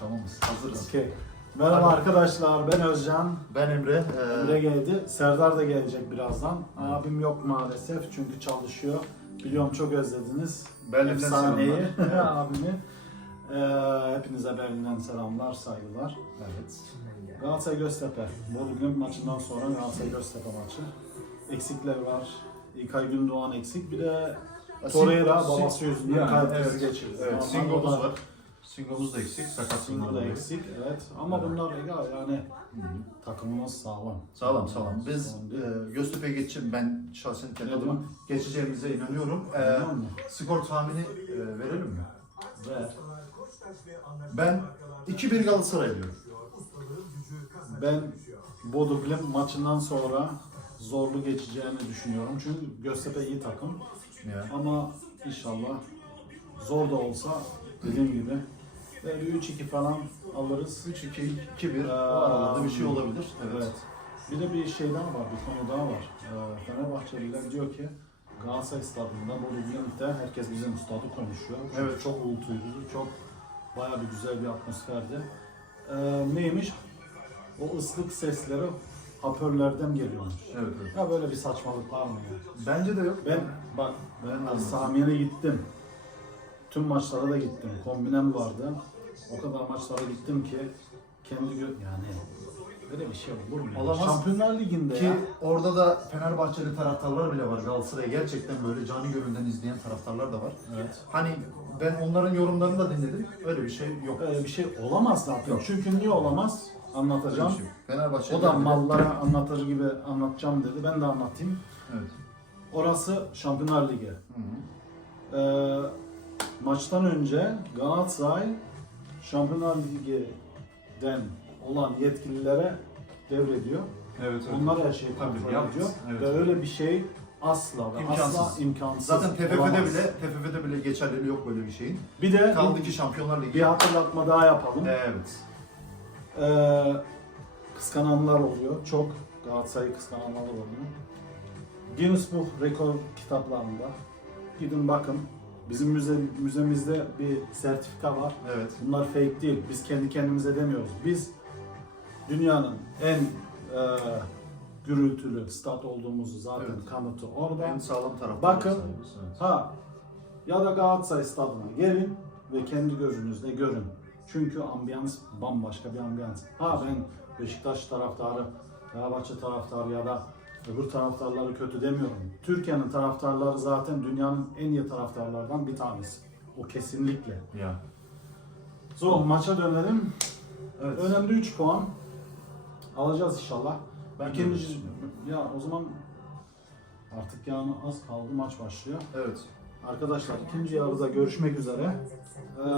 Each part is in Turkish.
Tamamız. Hazırız. Okey. Merhaba Hadi. arkadaşlar ben Özcan. Ben Emre. Ee, Emre geldi. Serdar da gelecek birazdan. Abim yok maalesef çünkü çalışıyor. Biliyorum çok özlediniz. Berlin'den Efsaneyi, selamlar. abimi. Ee, hepinize Berlin'den selamlar, saygılar. Evet. Galatasaray Göztepe. Bolu maçından sonra Galatasaray Göztepe maçı. Eksikler var. İlkay Gündoğan eksik. Bir de Torreira babası yüzünden Yani, kalp krizi evet. geçirdi. Evet. Singomuz var. Singomuz da eksik. Singo da dolayı. eksik evet. Ama bunlar egal yani takımımız sağlam. Sağlam sağlam. Biz e, Göztepe'ye geçeceğim. Ben şahsen kendi adıma geçeceğimize inanıyorum. Tamam mı? skor tahmini e, verelim mi? Ver. Ben 2-1 Galatasaray diyorum. Ben Bodo Glimt maçından sonra zorlu geçeceğini düşünüyorum. Çünkü Göztepe iyi takım. Ya. Ama inşallah zor da olsa dediğim gibi böyle 3-2 falan alırız. 3-2, 2-1 Ee, o aralarda bir şey olabilir. Evet. Evet. Bir de bir şey daha var, bir konu daha var. Ee, Fenerbahçeliler diyor ki Galatasaray stadında Bolu herkes bizim stadı konuşuyor. Çünkü Evet. çok uğultuydu, çok bayağı bir güzel bir atmosferdi. Ee, neymiş? O ıslık sesleri hoparlörlerden geliyormuş. Evet, evet. Ya böyle bir saçmalık var mı ya? Bence de yok. Ben bak Ben. Samiye'ne gittim. Tüm maçlara da gittim. Kombinem vardı. O kadar maçlara gittim ki kendi gö yani böyle bir şey olur mu? ya? Olamaz. Şampiyonlar Ligi'nde Ki ya. orada da Fenerbahçeli taraftarlar bile var. Galatasaray'ı gerçekten böyle canı gönülden izleyen taraftarlar da var. Evet. Hani ben onların yorumlarını da dinledim. Öyle bir şey yok. Öyle bir şey olamaz zaten. Yok. Çünkü niye olamaz? Öyle Anlatacağım. şey yok. Fenerbahçe O da mallara anlatır gibi anlatacağım dedi. Ben de anlatayım. Evet. Orası Şampiyonlar Ligi. Hı hı. Ee, maçtan önce Galatasaray Şampiyonlar Ligi'den olan yetkililere devrediyor. Evet, Onlar her şeyi kontrol yalnız, ediyor. evet. Ve öyle bir şey asla ve İmkansız. asla imkansız. Zaten TFF'de olamaz. bile TFF'de bile geçerliliği yok böyle bir şeyin. Bir de Kaldı ki Şampiyonlar Ligi. bir hatırlatma daha yapalım. Evet. Ee, kıskananlar oluyor. Çok Galatasaray'ı kıskananlar oluyor. Guinness Book rekor kitaplarında gidin bakın. Bizim müze, müzemizde bir sertifika var. Evet. Bunlar fake değil. Biz kendi kendimize demiyoruz. Biz dünyanın en e, gürültülü stat olduğumuzu zaten Evet. kanıtı orada. En sağlam tarafı. Bakın. Evet. Ha ya da Galatasaray stadına gelin ve kendi gözünüzle görün. Çünkü ambiyans bambaşka bir ambiyans. Ha ben Beşiktaş taraftarı, Fenerbahçe taraftarı ya da öbür taraftarları kötü demiyorum. Türkiye'nin taraftarları zaten dünyanın en iyi taraftarlardan bir tanesi. O kesinlikle. Ya. So maça dönelim. Evet. Önemli 3 puan alacağız inşallah. Ben de İkinci düşünüyorum. ya o zaman artık yani az kaldı maç başlıyor. Evet. Arkadaşlar ikinci yarıda görüşmek üzere. Ee,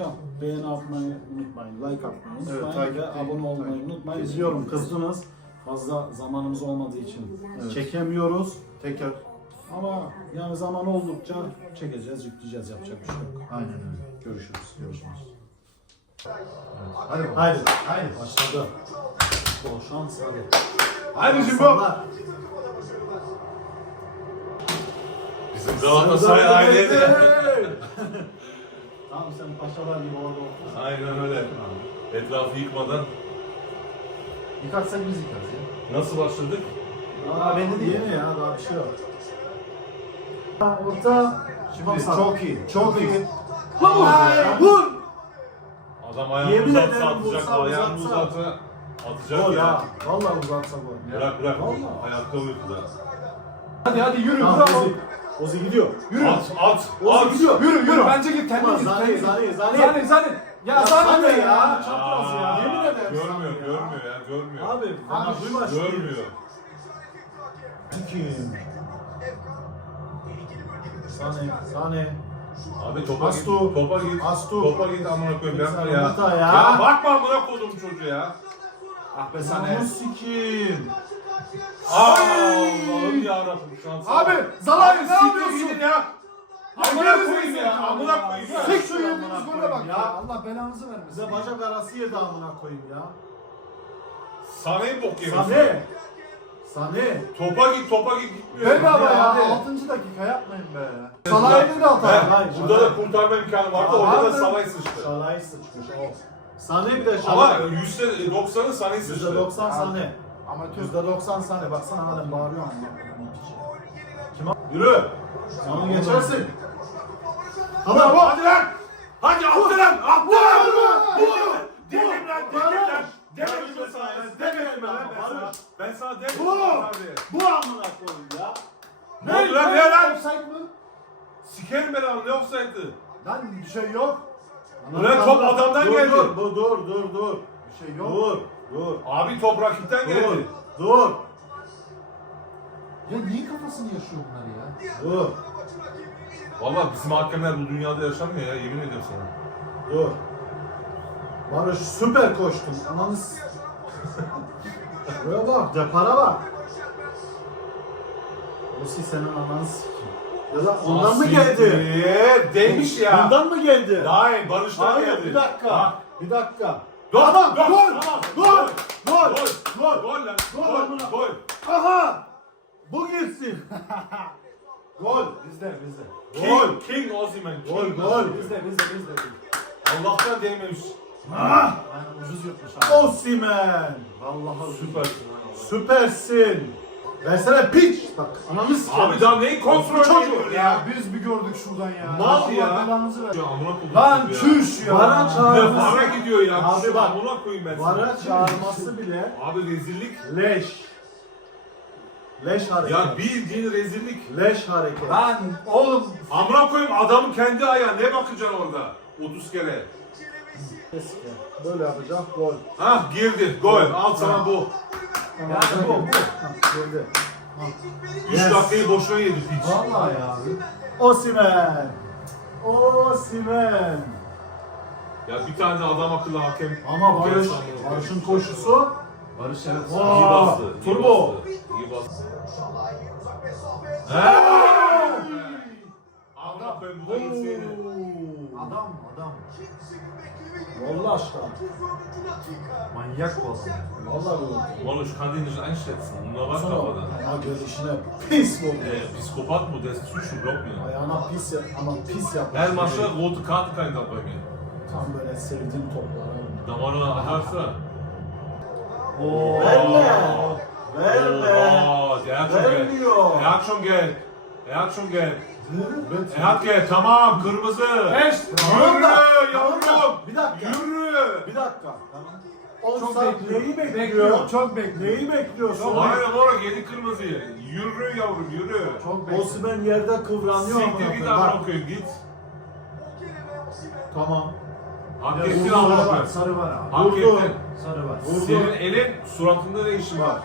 ya beğeni atmayı unutmayın, like atmayı Evet, unutmayın takip ve abone olmayı takip unutmayın. etmeyi. Biliyorum kızdınız. Fazla zamanımız olmadığı için Evet. çekemiyoruz. Tekrar. Ama yani zaman oldukça çekeceğiz, yükleyeceğiz. Yapacak bir şey yok. Aynen öyle. Görüşürüz. Görüşürüz. Hadi bakalım. Haydi. Haydi. Başladı. Bol şans hadi. Haydi Jimbo. Aslanlar. Bizim Galatasaray ailesi. Tamam sen paşalar gibi orada otur. Aynen öyle. Etrafı yıkmadan. Yıkarsak biz yıkarız ya. Nasıl başladık? Aa, belli değil. Yeni ya daha bir şey yok. Orta. Şimdi Pas at. çok iyi. Çok iyi. Vur. Adam Yemin ayağını ederim uzatsa atacak, vursa ayağını uzatsa. uzatsa atacak Gol ya. ya. Vallahi uzatsa gol. Bırak bırak. Vallahi. Ayakta uykuda. Hadi hadi yürü bravo. Ozi. Ozi gidiyor. Yürü. At at Ozi at. gidiyor. Yürü yürü bence git kendin git. Zane, kendin git. Zane, Zane. Zane Zane. Ya be ya. Çapraz ya. Aa, Yemin ederim. Görmüyor görmüyor ya görmüyor. Abi. Abi, şu baş. Görmüyor. Kim? Sane, Sane. Abi topa Astu. git. Topa git. Astu. Topa git amına koyayım ben var ya. Ya. Ya bakma amına koydum çocuğu ya. Ah be Sane. Zane. sikim. Allah'ım yarabbim şansa. Abi Zalai ne yapıyorsun? gidin ya. Amına koyayım ya. Amına koyayım ya. Tek şu yediğiniz gole bak Ya. Allah belanızı vermesin. Bize bacak arası yedi amına koyayım ya. Sane'yi bok yemiş. Sane. Sane. Topa git topa git gitmiyor. Be baba ya. Hadi. 6. dakika yapmayın be. Salah'ın da Salay, burada da kurtarma imkanı vardı. Orada da. Salay sıçtı. Şalay sıçmış. Sane bir de Ama şalay. %90'ı Sané sıçtı. %90 sane. Amatör. %90 sane. Baksana adam bağırıyor ama. Kim Yürü. Sen onu geçersin. Ama bu. Hadi lan! Hadi attı lan! Attı lan! Bu! Dedim lan! Dedim lan! Demedim mi sana? Demedim ben sana? Ben sana demedim abi? Bu amına koyayım ya. Ne oldu lan? Ne lan? Offside mı? Sikerim ben abi ne olsaydı? Lan bir şey yok. Ulan top adamdan geldi. Dur, dur, dur, dur. Bir şey yok. Dur, dur. Abi top rakipten geldi. dur, Ya neyin kafasını yaşıyor bunlar ya? dur, Valla bizim hakemler bu dünyada yaşamıyor ya yemin ediyorum sana. dur. Barış süper koştun. Ananı s- Buraya bak, depara bak. Osi senin ananı sikeyim. Ya da ondan mı geldi? Siktir, Değmiş ya. Ondan mı geldi? Hayır Barış'tan Hayır, geldi. bir dakika. Ha. Bir dakika. Dur, Adam, dur, gol, tamam, gol, gol, gol, lan, Gol gol! Girsin. gol. Bizde bizde. Gol. King, King Osimhen. Gol, gol. Bizde bizde bizde. Allah'tan değmemiş. Ah! Yani ucuz yutmuş abi. Osimen. Vallahi Süpersin. Süpersin. Versene piç. Bak ananı sikeyim. Abi daha neyi kontrol ediyor Ya ya? biz bir gördük şuradan ya. Mal Allah ya. belanızı ver. Ya amına koydum. Lan çüş ya. De çağırması. Vara gidiyor ya. Abi bak. Amına koyayım ben. Vara çağırması bile Abi rezillik. leş. Leş hareket. Ya bildiğin rezillik. Leş hareket. Lan oğlum. Amına koyayım adamın kendi ayağı ne bakacaksın orada? 30 kere. Kesinlikle. Böyle yapacak gol. Hah girdi. Gol. Al sana bu. Ya bu bu. Girdi. 3 Yes. dakikayı boşuna yedi piç. Vallahi ya. Osimen. Osimen. Ya bir tane adam akıllı hakem. Ama Barış, Barış. Barış'ın koşusu Barış evet. Aa, İyi bastı. iyi turbo. bastı, İyi bastı. Amına koyayım bu da inseydi. Adam adam. Vallahi aşkına. Manyak bu adam. Vallahi bu. Şu kandilini einschätzen. Bunlar var Sonra kafada. ayağı gelişine pis vurdu. Äh, Psikopat bu, der ist Zuschauer, mir. Ayağına pis yap ama pis yapmış. Her maçta rote Karte kaydı bei. Tam böyle sevdiğim toplar. Damarına atarsa. Oo. Verme. Oh, hat schon gelb. Vermiyor. Er hat schon gelb. Er hat schon gelb. Evet. Er hat gelb. Tamam, kırmızı. Beş. Yürü yavrum. Bir dakika. Yürü. Bir dakika. Çok Offside bekliyor. neyi bekliyor? Bekliyor. Çok bekliyor. Neyi bekliyorsun? Aynen olarak yedi kırmızıyı. Yürü yavrum yürü. Çok bekliyor. Osimen yerde kıvranıyor Siktir amına git koyayım. amına Bak, koyayım git. Tamam. Hak ettin sarı amına koyayım. sarı var abi. Hak ettin. Sarı var. Senin elin suratında ne işi var?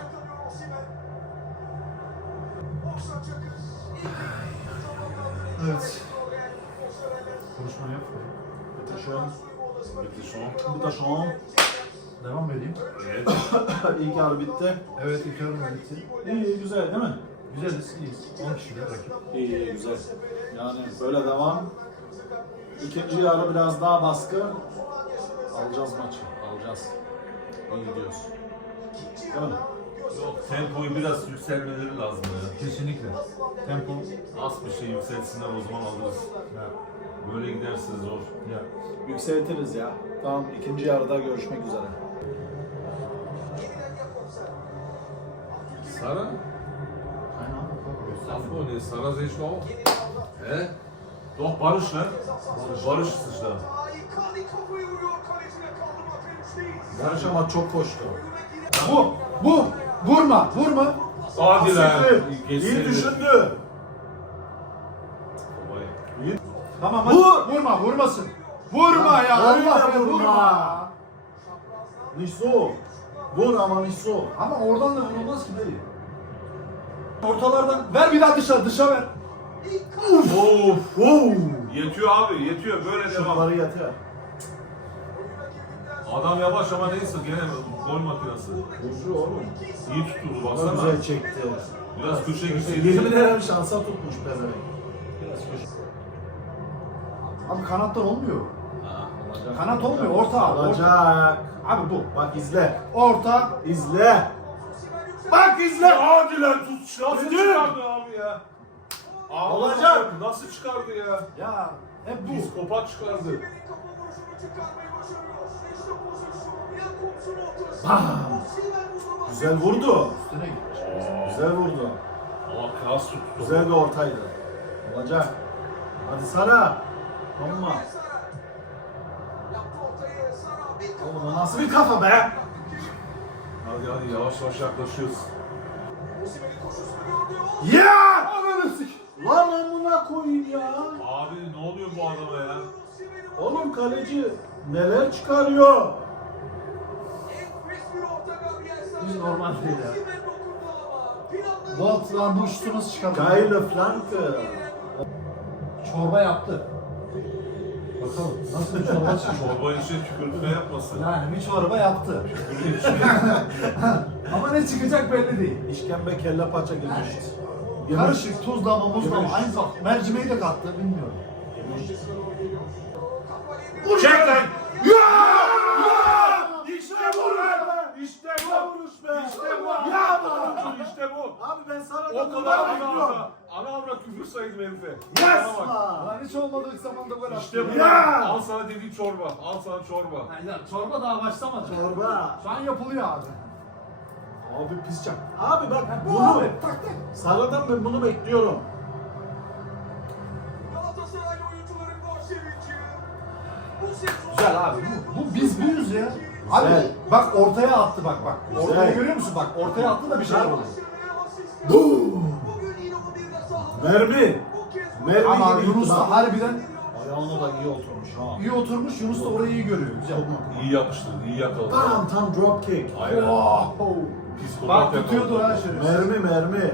Evet. Konuşma yap. Bitte schön. Bitti şu an. Bitte schön. Devam edeyim. Evet. İlk yarı bitti. Evet ilk yarım bitti. İyi güzel değil mi? Güzeliz, iyiyiz. 10 kişiler rakip. İyi iyi güzel. Yani böyle devam. İkinci yarı biraz daha baskı. Alacağız maçı. Alacağız. İyi gidiyoruz. Değil mi? Yok, tempoyu biraz yükselmeleri lazım ya. Kesinlikle. Tempo. Az bir şey yükselsinler o zaman alırız. Ya. Böyle giderse zor. Ya. Yükseltiriz ya. Tamam ikinci yarıda görüşmek üzere. Sara? Afro ne? Sara auch. He? Doch Barış lan. Barış sıçtı. Barış ama çok koştu. Bu, bu. Vurma, vurma. Hadi lan. Siktir. İyi düşündü. Babayı. Tamam Vur! hadi. Vurma, vurmasın. Vurma ya. Allah be, vurma. Niso. Vur ama Niso. Ama oradan da vurulmaz ki dayı. Ortalardan ver bir daha dışa, dışa ver. Of. Wow. Yetiyor abi yetiyor böyle devam. Şutları yatıyor. Adam yavaş ama neyse gene gol makinesi. Vurucu oğlum. İyi tuttu baksana. güzel çekti. Biraz köşe gitseydi. Yemin ederim şansa tutmuş pezevenk. Biraz köşe. Abi kanattan olmuyor. Ha, olacak. Kanat olmuyor, orta abi, orta. Olacak. Abi bu. Bak izle. Orta. İzle. Bak izle. Hadi lan tut. Nasıl çıkardı abi ya? Abi Olacak. Nasıl çıkardı ya? Ya hep bu. Psikopat çıkardı. Bam! Güzel vurdu. Üstüne gitmiş. Güzel vurdu. Ama klas tuttu. Güzel bir ortaydı. Olacak. Hadi Sara. Tamam. Oğlum nasıl bir kafa be? Hadi hadi yavaş yavaş yaklaşıyoruz. Ya! Lan amına koyayım ya. Abi ne oluyor bu adama ya? Oğlum kaleci neler çıkarıyor? Hiç normal değil ya. Bolt lan bu nasıl çıkardı? Geile Flanke. Çorba yaptı. Bakalım nasıl bir çorba çıkacak? Çorbanın içine tükürtme yapmasın. Yani bir çorba yaptı. Ama ne çıkacak belli değil. İşkembe kelle paça girmiş. Karışık tuzlama muzlama aynı bak mercimeği de kattı bilmiyorum. Çek lan! İşte bu lan! İşte bu! Be! İşte bu! Ya bu! İşte bu! Abi ben sana O da kadar ana bekliyorum. avra, ana avra küfür saydım herife. Yes lan! Hiç olmadık zamanda gol attı. İşte bu. Ya! Al sana dediğim çorba. Al sana çorba. Aynen çorba daha başlamadı. Çorba. Şu an yapılıyor abi. Abi pis çak. Abi bak Bu bunu abi tak tak. Sarı'dan ben bunu bekliyorum. Güzel abi bu, bu biz buyuz ya. Abi. Bak ortaya attı bak bak. Ortaya görüyor musun bak ortaya attı da bir şeyler oluyor. Mermi. Mermi Ama gibi Yunus gitti da lan. harbiden Ayağına da iyi oturmuş ha. iyi oturmuş. Yunus da orayı iyi görüyor. Güzel. İyi yapıştırdı, iyi yakaladı. Tam tam drop kick. Aynen. Oh. Bak yakaladı. tutuyordu ha şöyle. Mermi mermi.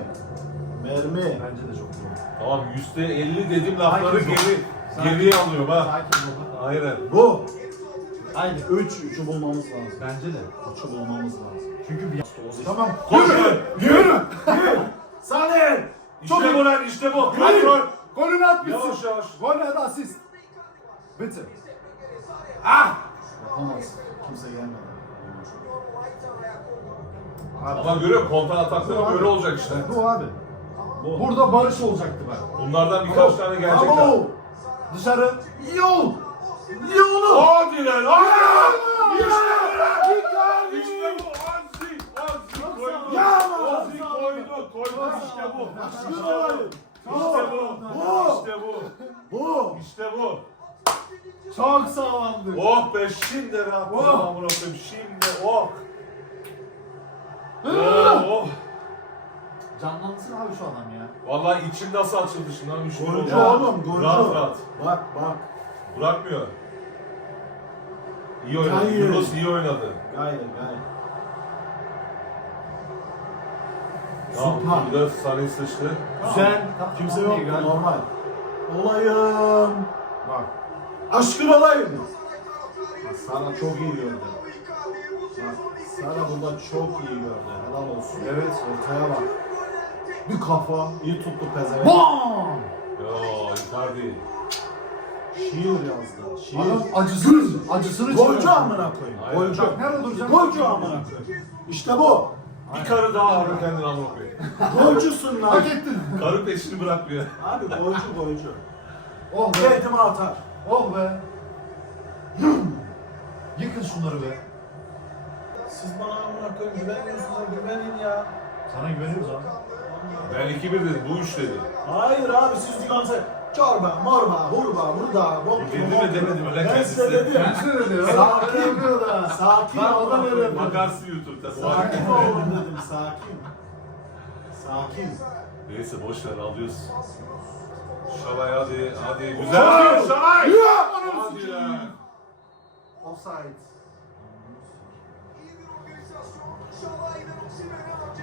Mermi. Bence de çok zor. Tamam yüzde elli dedim lafları Sakin ol. geri Sakin. geriye alıyorum ha. Sakin ol. Aynen. Bu. Haydi. 3 3'ü bulmamız lazım. Bence de. 3'ü bulmamız lazım. Çünkü bir Tamam. Koş lan! Yürü. Sani. İşte bu lan işte bu. Yürü. Hadi gol. Golünü at bitsin. Yavaş yavaş. Gol ya da asist. Bitti. Ah! Yapamaz. Kimse gelmedi. Ama görüyor musun? kontra atakları böyle olacak işte. Bu abi. Bu. Burada barış olacaktı bak. Bunlardan birkaç tane gelecek ha. Bravo. Dışarı. Yol. Yolu. Hadi lan hadi! İşte İşte bu! Azi! Azi koydu! Ya! Azi koydu! Koydu işte bu! Aşkın olayım. İşte bu! Bu. İşte bu! Bu. İşte bu! Çok sağlamdı. Oh be şimdi rahatladım Oh. amına koyayım şimdi oh! Oh, oh! Canlansın abi şu adam ya. Vallahi içim nasıl açıldı şimdi lan Golcü oğlum golcü. Rahat rahat. Bak bak. Bırakmıyor. İyi oynadı. Hayır. Yunus iyi oynadı. Gayet gayet. Tamam. Süper. Bir de sarıyı sıçtı. Güzel. Kimse Tamam, yok iyi, gel. normal. Olayım. Bak. Aşkın olayım. Bak, Sara çok iyi gördü. Bak, Sara burada çok iyi gördü. Helal olsun. Evet. Ortaya bak. Bir kafa. iyi tuttu pezevenk. Bam! Yo Icardi. Şiir yazdı. Şiir. Adam acısını, acısını Golcü amına koyayım. Golcü. Nerede duracağım? Golcü amına koyayım. İşte bu. Bir karı daha arıyor kendini amına koyayım. Golcüsün lan. Hak ettin. Karı peşini bırakmıyor. Abi golcü golcü. Oh be. Keytimi atar. Oh be. Yıkın şunları be. Siz bana amına koyayım güvenmiyorsunuz güvenin ya. Sana güveniyoruz abi. Ben 2-1 dedim, bu 3 dedi. Hayır abi siz diyorsunuz çorba, morba, hurba, burada, bok, Dedi mi demedi mi lan Ben size dedim. Kendisi. Sakin. Sakin Ben ol. o da böyle yapıyor. Bakarsın YouTube'da. Sakin olun dedim, sakin. Sakin. Neyse boş ver alıyoruz. Şalay hadi hadi güzel. Şalay. Hadi ya. Offside.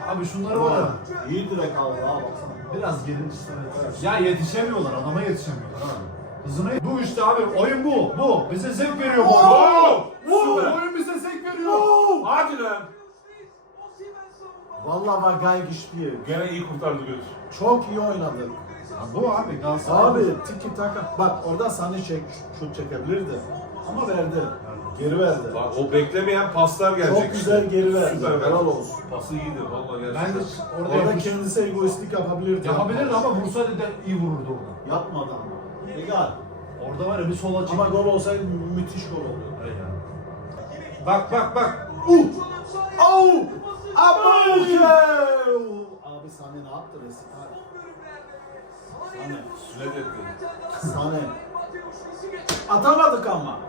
Abi şunları var ya. İyi direkt aldı ha baksana. Biraz geri evet. Ya yetişemiyorlar, adama yetişemiyorlar abi. Hızına Bu işte abi, oyun bu, bu. Bize zevk veriyor bu oyun. Oo! Bu Süper. oyun bize zevk veriyor. Hadi lan. Vallahi var gayet işliyor. Gene iyi kurtardı göz. Çok iyi oynadı. Ya bu abi Galatasaray. Abi tiki taka. Bak orada Sani çek, şut çekebilirdi. Ama verdi. Geri verdi. Bak o beklemeyen paslar gelecek. Çok güzel geri verdi. Süper verdi. Helal olsun. Pası iyiydi valla Ben de gerçekten. orada Orada yapmış. kendisi egoistlik yapabilirdi. Yapabilirdi ama vursaydı da iyi vururdu orada. Yapmadı ama. Egal. Orada var ya bir sola çekti. Ama gol olsaydı müthiş gol oldu. Bak bak bak. Uh! Oh! Abo! Abi Sane ne yaptı Resikal? Sane. Sane. Atamadık ama.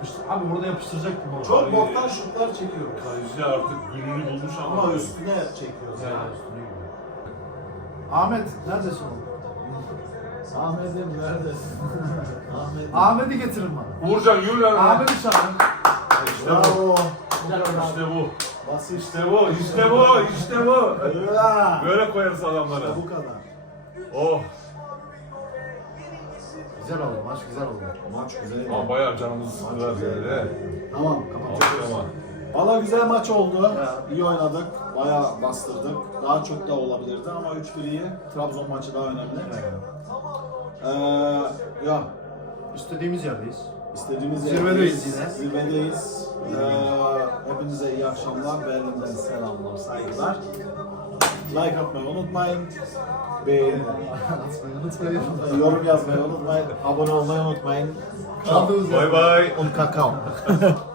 Yapıştır. Abi burada yapıştıracaktım oğlum. Çok boktan şutlar çekiyoruz. Kaleci artık gününü bulmuş ama. Ama üstüne çekiyoruz. Yani ya. üstüne gidiyor. Ahmet neredesin oğlum? Ahmet'im neredesin? Ahmet'im. Ahmet'i getirin bana. Uğurcan yürü lan. Ahmet'i çağırın. İşte bu. Bravo. İşte bu. Basit. İşte bu. İşte bu. İşte bu. Böyle koyarız adamlara. İşte bu kadar. Oh. Güzel oldu maç güzel oldu. Maç güzel. Ama bayağı canımızı sıktılar yani. Tamam kapatıyoruz. Ama. Valla güzel maç oldu. Ya. İyi oynadık. Bayağı bastırdık. Daha çok da olabilirdi ama 3-1 iyi. Trabzon maçı daha önemli. Ee, ya İstediğimiz yerdeyiz. istediğimiz Zirvedeyiz yerdeyiz. yine. Zirvedeyiz. Ee, hepinize iyi akşamlar. Berlin'den selamlar, saygılar. Like atmayı unutmayın. Beğen, Atmayı unutmayın. yorum yazmayı unutmayın. Abone olmayı unutmayın. Bay bay. Und Kakao.